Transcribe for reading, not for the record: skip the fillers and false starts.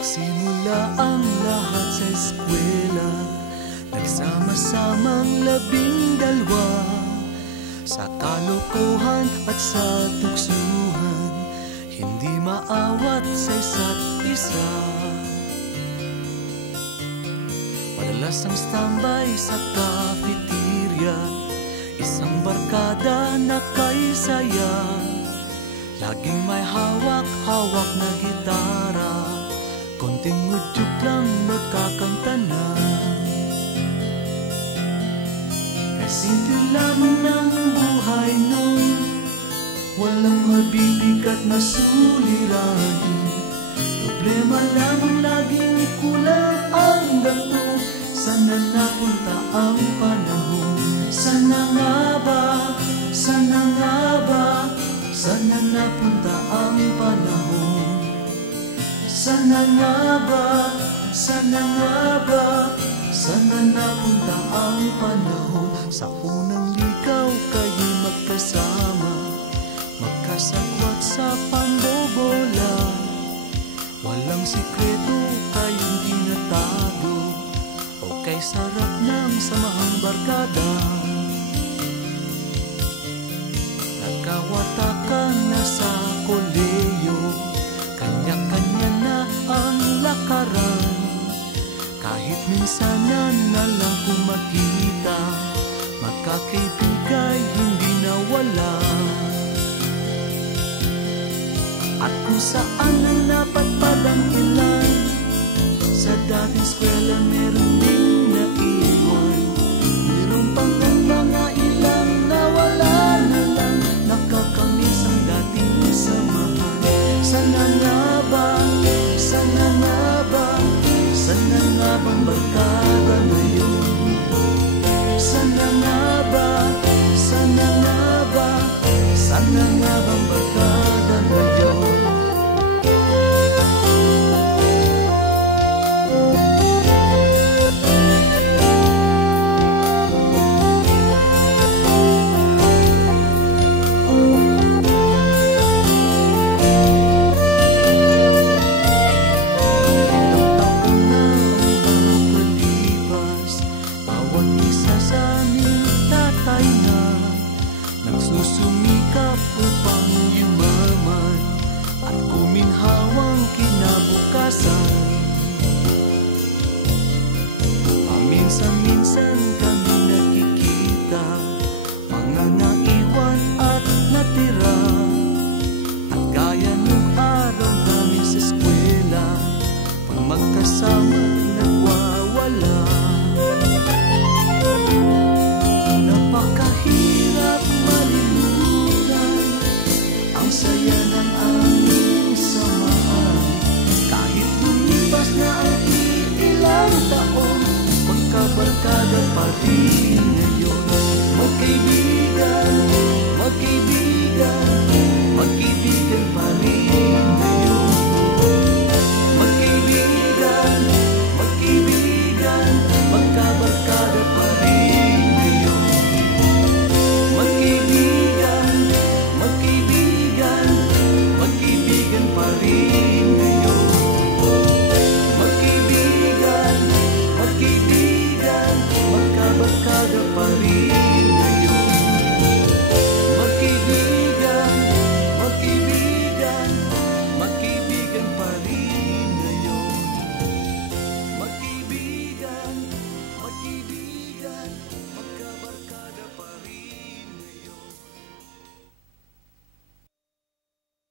Nagsimula ang lahat sa eskwela, nagsama-samang 12 sa kalokohan at sa tuksuhan, hindi maawat sa isa't isa. Madalas ang standby sa cafeteria, isang barkada na kay saya, laging may hawak-hawak na gitara, konting udyok lang magkakanta na. Simple lamang ng buhay nun, walang mabibigat na suliranin. Problema lamang laging kulang ang gato. Sana napunta ang panahon? Sana nga ba? Sana nga ba? Sana napunta ang panahon? Sana nga ba? Sana nga ba? Sana napunta ang panahon? Sa unang ligaw kayo magkasama, magkasagwat sa pambobola. Walang sikreto kayong ginatago, o kay sarap ng samahang barkada. Nagkawatakan na sa koleyo, kanya-kanya na ang lakaran. Kahit minsanan na lang kung makita, magkakaibigay hindi nawala. At kung saan ang napadpad ang ilan, sa dating eskwela meron ding naiwan. Meron pang mga ilang nawala na lang, nakakamiss ang dating samahan. Sana nga ba? Sana nga ba? Sana nga bang barkada ngayon? Sana nga ba? Sana nga ba? Sana nga bang barkada ngayon? Nagsusumikap upang yumaman at kuminhawang kinabukasan. Paminsan-minsan kami nakikita, mga naiwan at natira. At gaya nung araw namin sa eskwela, pag magkasama nagwawala. Napakahirap malimutan ang saya ng aming samahan. Kahit lumipas na ang ilang taon, magkabarkada pa rin ngayon. Magkaibigan, magkaibigan, magkaibigan pa rin ngayon. Magkaibigan, magkaibigan, magkabarkada pa rin. Magkaibigan pa rin ngayon. Magkaibigan, magkaibigan, magkabarkada pa rin.